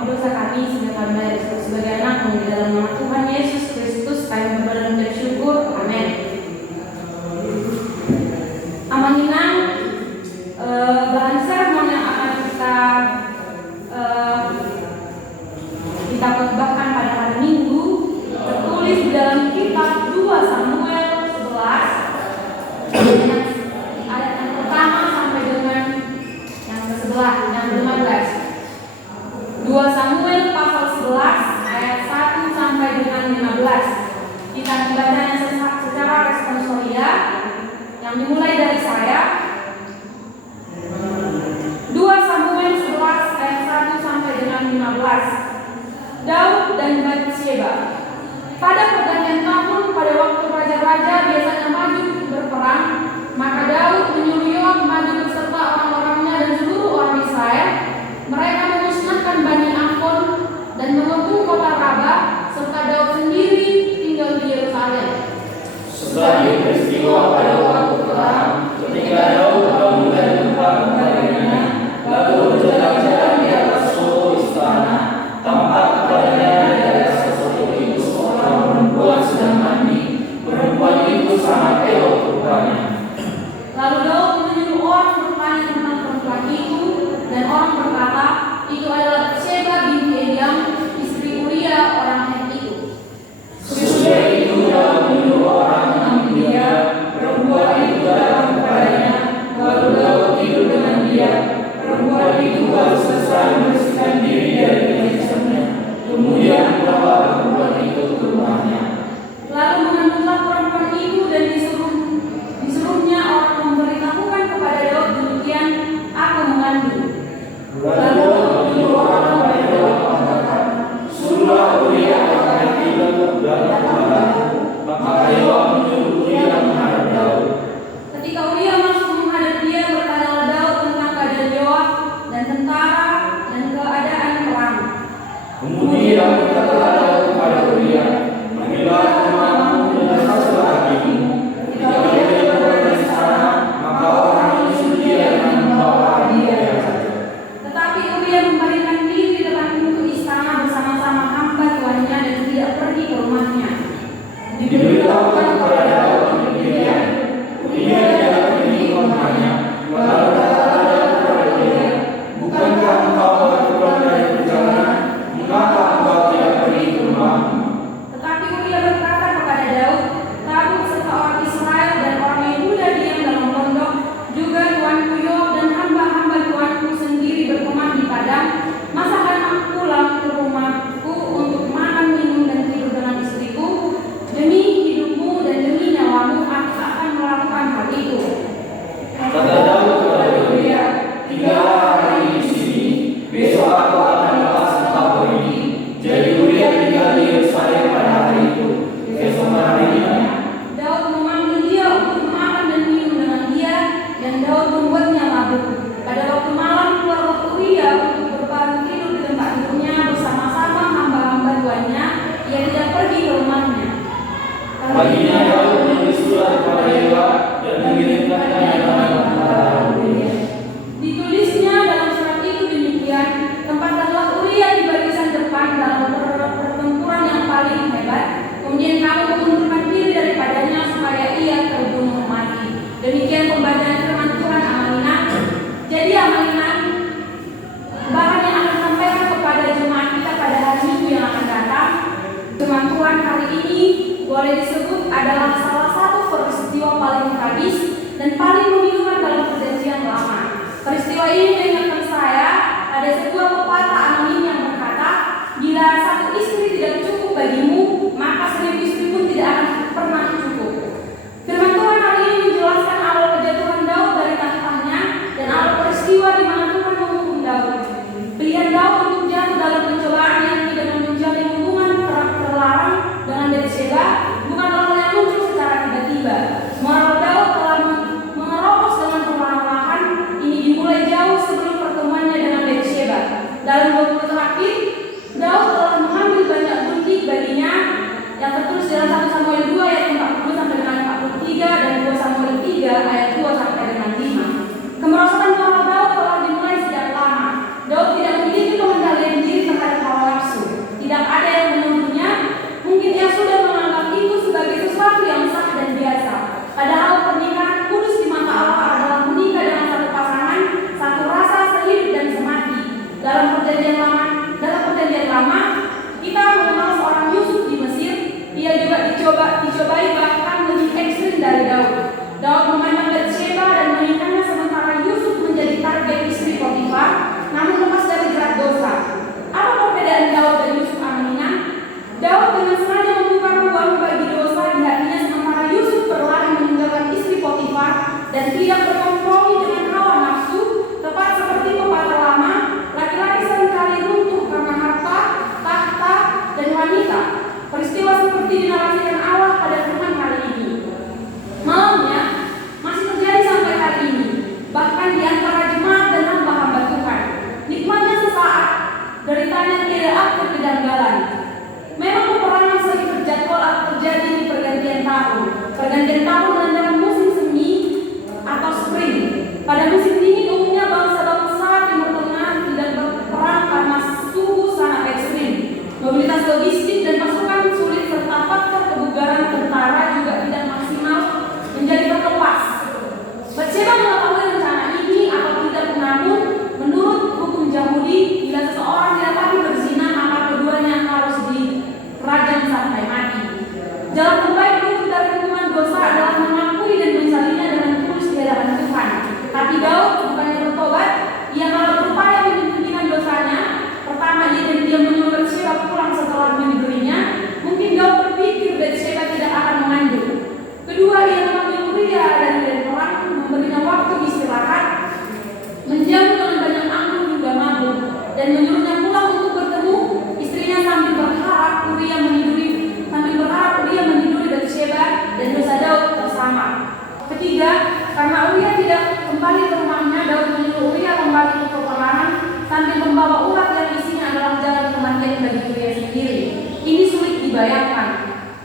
mengampuni dosa kami sehingga kami bayar sebagai anak di dalam nama Tuhan Yesus Kristus kami berdoa dan mengucap syukur. Amin. Amanina bahan sermon yang akan kita khotbahkan pada hari Minggu tertulis di dalam kitab 2 Samuel 11 ayat yang pertama sampai dengan yang ke-11, yang ke-15. 2 Samuel pasal 11 ayat 1 sampai dengan 15. Kita membacanya secara responsoria yang dimulai dari saya. 2 Samuel 11 ayat 1 sampai dengan 15. Daud dan Batsheba. Pada pergantian tahun, pada waktu raja-raja biasanya maju berperang, maka Daud menyuruh Yoab maju beserta orang-orangnya dan seluruh orang Israel. Mereka memusnahkan Bani Ammon dan mengepung kota Raba, serta Daud sendiri tinggal di Yerusalem. Setelah peristiwa pada waktu perang, ketika Daud bangun dari tempat kembaliannya, lalu berjalan-jalan di atas suatu istana, tampak kepadanya di atas sesuatu itu seorang perempuan sedang mandi. Perempuan itu sangat elok rupanya. Lalu Daud menyuruh orang bertanya tentang perempuan itu, dan orang berkata, itu adalah Batsheba binti Eliam, istri Uria orang Het itu. Sesudah itu Daud menyuruh orang mengambil dia. Perempuan itu datang kepadanya, lalu Daud tidur dengan dia. Perempuan itu baru selesai membersihkan diri dari kenajisannya. Kemudian membawa perempuan itu ke rumahnya. Lalu mengandunglah perempuan itu dan disuruhnya orang memberitahukan kepada Daud demikian, aku mengandung. Lalu menyuruh orang kepada Daud mengatakan, suruhlah Uria orang Het itu dalam rumahku. Maka Yoab menyuruh Uria menghadap Daud. Ketika Uria masuk menghadap dia, bertanyalah Daud tentang keadaan Yoab dan tentara dan keadaan perang. Kemudian berkatalah Daud kepada Uria, pergilah ke rumahmu dan saksilah hakimu. Ketika dia keluar dari sana, maka orang itu suruh dia dengan membawa hadiah saja. Tetapi Uria membaringkan diri di depan pintu istana bersama-sama hamba tuannya dan tidak pergi ke rumahnya. Diberitahukan kepada Daud demikian. Uria tidak pergi ke rumahnya. Lalu katalah Daud kepada Uria, bukankah engkau akan pulang dari perjalanan? Mengapa engkau tidak pergi ke rumahmu? Tetapi Uria berkata kepada Daud, Daud serta orang Israel dan orang Yehuda diam dalam pondok, juga tuanku Yoab dan hamba-hamba tuanku sendiri berkemah di padang. Masakan aku pulang ke rumahku untuk makan, minum dan tidur dengan istriku? Demi hidupmu dan demi nyawamu aku akan melakukan hal itu. Kata Daud kepada Uria, tinggallah hari ini di sini. Besok aku akan lepas engkau pergi. Jadi Uria tinggal di Yerusalem pada hari itu. Keesokan harinya Daud memanggil dia untuk makan dan minum dengan dia, dan Daud membuatnya mabuk. Pada waktu malam keluar Uria untuk berbaring tidur di tempat tidurnya bersama-sama hamba-hamba tuannya. Ia tidak pergi ke rumahnya. paginya Daud menulis surat kepada Yoab dan mengirimkannya dengan kepada Uria. Ditulisnya dalam surat itu demikian, tempatkanlah Uria di barisan depan dalam pertempuran yang paling hebat. Kemudian kamu mengundurkan diri daripadanya supaya ia terbunuh mati. Demikian pembacaan firman Tuhan. Amanina. Jadi amanina, bahan yang akan sampaikan kepada jemaat kita pada hari Minggu yang akan datang. Firman Tuhan hari ini boleh disebut adalah salah satu peristiwa paling tragis dan paling membingungkan dalam perjanjian lama. Peristiwa ini mengingatkan saya ada sebuah pepatah anonim yang berkata, bila satu istri tidak cukup bagimu, maka 1000 istri pun tidak akan pernah cukup. Firman Tuhan hari ini menjelaskan awal kejatuhan Daud dari tahtanya dan awal peristiwa di mana Tuhan menghukum Daud. Pilihan Daud untuk jatuh dalam pencobaan yang tidak menjalin hubungan terlarang dengan Batsheba bukanlah hal yang muncul secara tiba-tiba. Moral Daud telah mengerobos dengan perlahan-lahan. Ini dimulai jauh sebelum pertemuannya dengan Batsheba. Dalam tidak aktif di jalan. Memang peperangan sering terjadwal atau terjadi di pergantian tahun. Pergantian tahun antara musim semi atau spring. Pada musim dingin umumnya bangsa-bangsa Timur Tengah tidak berperang karena suhu sangat ekstrim. Mobilitas logistik dan pasukan sulit serta faktor kebugaran tentara juga tidak maksimal menjadi terlepas. Batsheba mengetahui rencana ini atau tidak, namun menurut hukum Yahudi, bila seseorang didapati berzina maka keduanya harus dirajam sampai mati. Jalan terbaik untuk dari hukuman dosa adalah mengakui dan menyesalinya dengan tulus di hadapan Tuhan. Tapi Daud bukannya bertobat, ia malah berupaya menyembunyikan dosanya. Pertama, dia menyuruh Batsheba pulang setelah menidurinya. Mungkin Daud berpikir Batsheba tidak akan mengandung. Kedua, ia memanggil Uria dari perang, memberinya waktu istirahat, menjamu dengan banyak anggur juga mabuk, dan menyuruhnya pulang untuk bertemu istrinya sambil berharap Uria meniduri Batsheba dan dosa Daud tersamar. Ketiga, karena Uria tidak kembali ke rumahnya, Daud menyuruh Uria kembali ke peperangan sambil membawa urat yang isinya adalah jalan kematian bagi Uria sendiri. Ini sulit dibayangkan.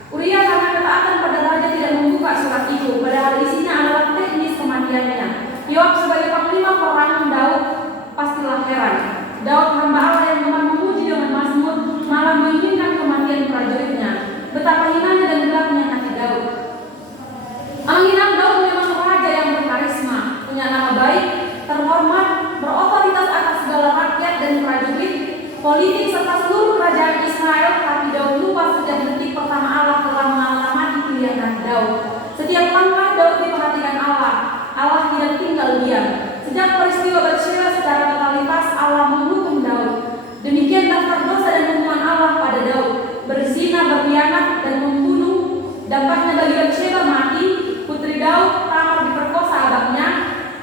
Uria karena ketaatan pada raja tidak membuka surat itu, padahal isinya adalah teknis kematiannya. Yoab sebagai panglima perang Daud pastilah heran. Daud hamba Allah yang memuji dengan mazmur malah menginginkan kematian prajuritnya. Betapa hinanya dan gelapnya hati Daud. Alangkah Daud memang raja yang berkarisma, punya nama baik, terhormat, berotoritas atas segala rakyat dan prajurit, politik serta seluruh kerajaan Israel. Tapi Daud lupa sejak detik pertama Allah telah mengalamati pilihan hati Daud. Setiap langkah Daud diperhatikan Allah. Allah tidak tinggal diam. Sejak peristiwa Batsheba secara totalitas Allah menghukum Daud. Demikian daftar dosa dan hukuman Allah pada Daud: berzina, berkhianat, dan membunuh. Dampaknya bagi Batsheba mati. Putri Daud Tamar diperkosa abangnya.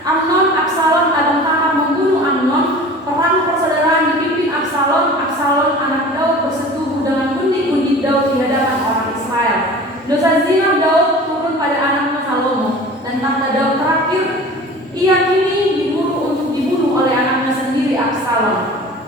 Amnon, Absalom, abang Tamar membunuh Amnon. Perang persaudaraan dipimpin Absalom. Absalom anak Daud bersetubuh dengan gundik-gundik Daud di hadapan orang Israel. Dosa zina Daud turun pada anaknya Salomo, dan tahta Daud terakhir ia kini diburu untuk dibunuh oleh anaknya sendiri Absalom.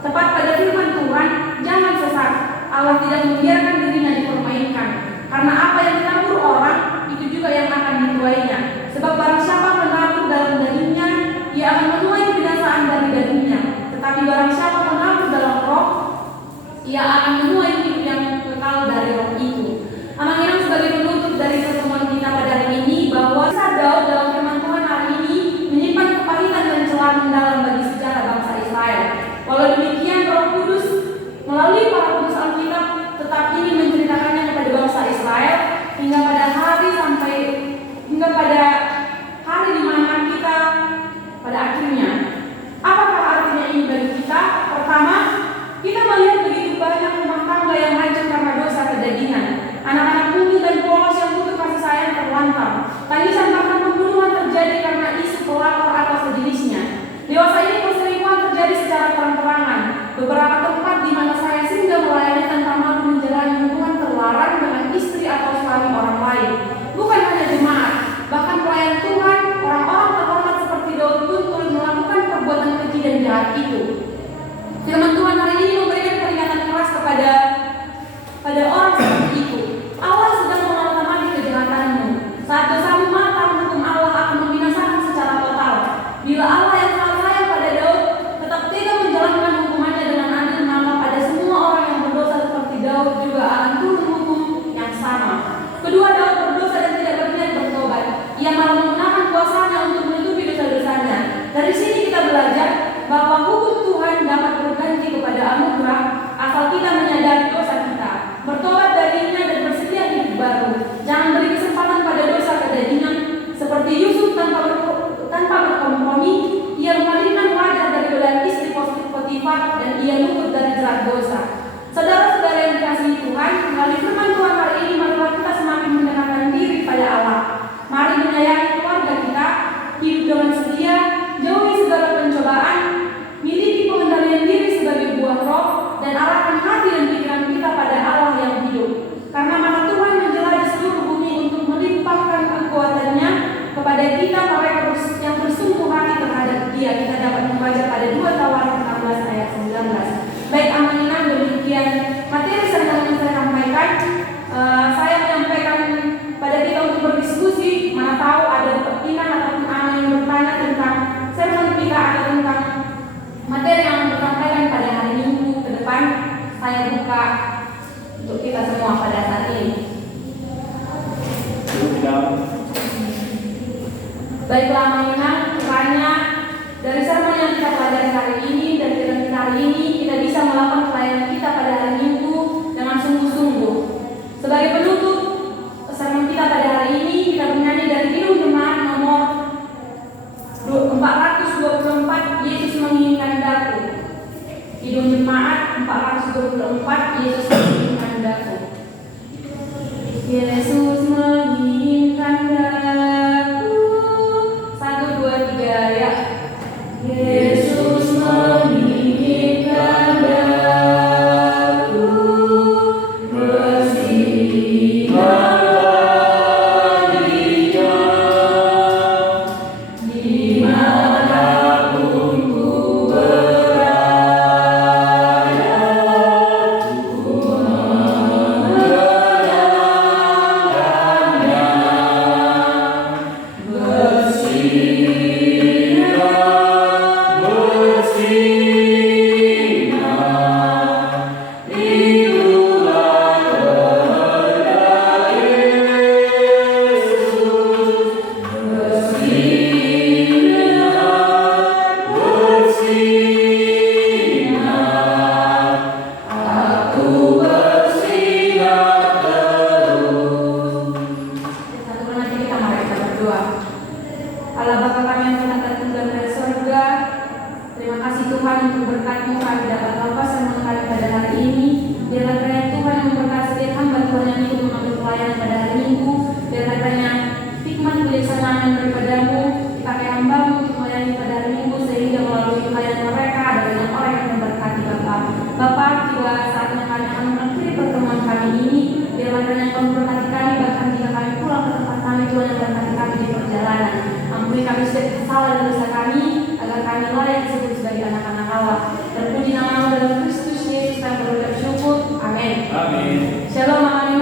Tepat pada firman Tuhan, jangan sesat. Allah tidak membiarkan dirinya dipermainkan, karena apa yang ditabur orang itu juga yang akan dituainya. Sebab barang siapa menabur dalam dagingnya, ia akan menuai binasaan dari dagingnya. Tetapi barang siapa menabur dalam roh, ia akan menuai hidup yang kekal dari roh itu. Amannya sebagai penutup dari pertemuan kita pada hari ini, bahwa Daud dalam firman Tuhan hari ini menyimpan kepahitan dan celah mendalam bagi sejarah bangsa Israel. Walau demikian, Roh Kudus melalui para penulis Alkitab tetap ingin menceritakannya kepada bangsa Israel hingga pada hari di mana kita pada akhirnya. Apakah artinya ini bagi kita? Pertama, kita melihat begitu banyak rumah tangga yang hancur karena dosa kedagingan. Anak-anak mungil dan polos yang butuh kasih sayang terlantar. Tangisan bahkan pembunuhan terjadi karena isu pelakor atau sejenisnya. Dewasa ini perselingkuhan terjadi secara terang-terangan. Beberapa tempat di mana saya singgah melayani tanpa malu menjalani hubungan terlarang dengan istri atau suami orang lain. Bukan hanya jemaat, bahkan pelayan Tuhan, orang-orang terhormat seperti Daud pun turut melakukan perbuatan keji dan jahat itu. Firman Tuhan hari ini memberikan peringatan keras kepada orang seperti itu. Allah sedang mengamati kejahatanmu. Saat dosamu matang, hukum Allah akan membinasakan secara total. Bila Allah yang sangat sayang pada Daud tetap tega menjalankan hukumannya dengan adil, maka pada semua orang yang berdosa seperti Daud juga akan turun hukum yang sama. Kedua, Daud berdosa dan tidak berniat bertobat. Ia malah menggunakan kuasanya untuk menutupi dosa-dosanya. Dari sini kita belajar bahwa hukum Tuhan dapat berganti kepada anugerah asal kita menyadari dosa kita, bertobat darinya dan bersedia hidup baru. Jangan beri kesempatan pada dosa kedagingan. Seperti Yusuf tanpa berkompromi, ia memalingkan wajah dari godaan istri Potifar dan ia luput dari jerat dosa. Saudara-saudara yang dikasihi Tuhan, melalui firman Tuhan hari ini, marilah kita semakin mendekatkan diri pada Allah. Mari menyayangi keluarga kita, hidup dengan setia, jauhi segala pencobaan, miliki pengendalian diri sebagai buah roh, dan arahkan hati dan pikiran kita pada Allah yang hidup. Karena mana Tuhan menjelajah seluruh bumi untuk melimpahkan kekuatannya kepada kita yang bersungguh hati terhadap Dia. Kita dapat membaca pada 2 Tawarik 16 ayat 19. Baik, amanina demi terbuka untuk kita semua pada saat ini. Baiklah mainan, kiranya dari sermon yang kita pelajari hari ini dan dengan kita hari ini kita bisa melakukan pelayanan kita pada hari Minggu dengan sungguh-sungguh. Sebagai penutup sermon kita pada hari ini kita bernyanyi dari Kidung Jemaat nomor 424, Yesus menginginkan daku. Kidung Jemaat 424, Yesus menginginkan daku. Yesus menginginkan daku. 1, 2, 3 ya. Yesus menginginkan daku. Bersihkan hatinya. Dimanapun ku berada, ku mengenalkannya. Bersinar, bersinar, itulah kehendak Yesus. Bersinar, bersinar, aku bersinar terus. Satu nanti kita mari kita berdoa. Allah Bapa kami yang telah tertinggal dari surga, terima kasih Tuhan untuk berkat-Mu kami dapat lepas sermon kami pada hari ini. Biarlah kiranya Tuhan yang memberkati setiap hamba Tuhan yang ikut mengambil pelayanan pada hari Minggu. Biarlah kiranya hikmat kebijaksanaan daripada-Mu dipakai hamba-Mu untuk melayani pada hari Minggu, sehingga melalui pelayanan mereka ada banyak orang yang memberkati Bapa. Bapa, juga saatnya kami akan mengakhiri pertemuan kami ini. Biarlah kiranya Kau memberkati kami, bahkan jika kami pulang ke tempat kami, Tuhan yang memberkati kami di perjalanan. Ampuni kami setiap kesalahan dan dosa kami, agar kami layak disebut sebagai anak-anak Allah. Terpuji nama-Mu dalam Kristus Yesus, kami berucap syukur. Amin. Amin. Shalom.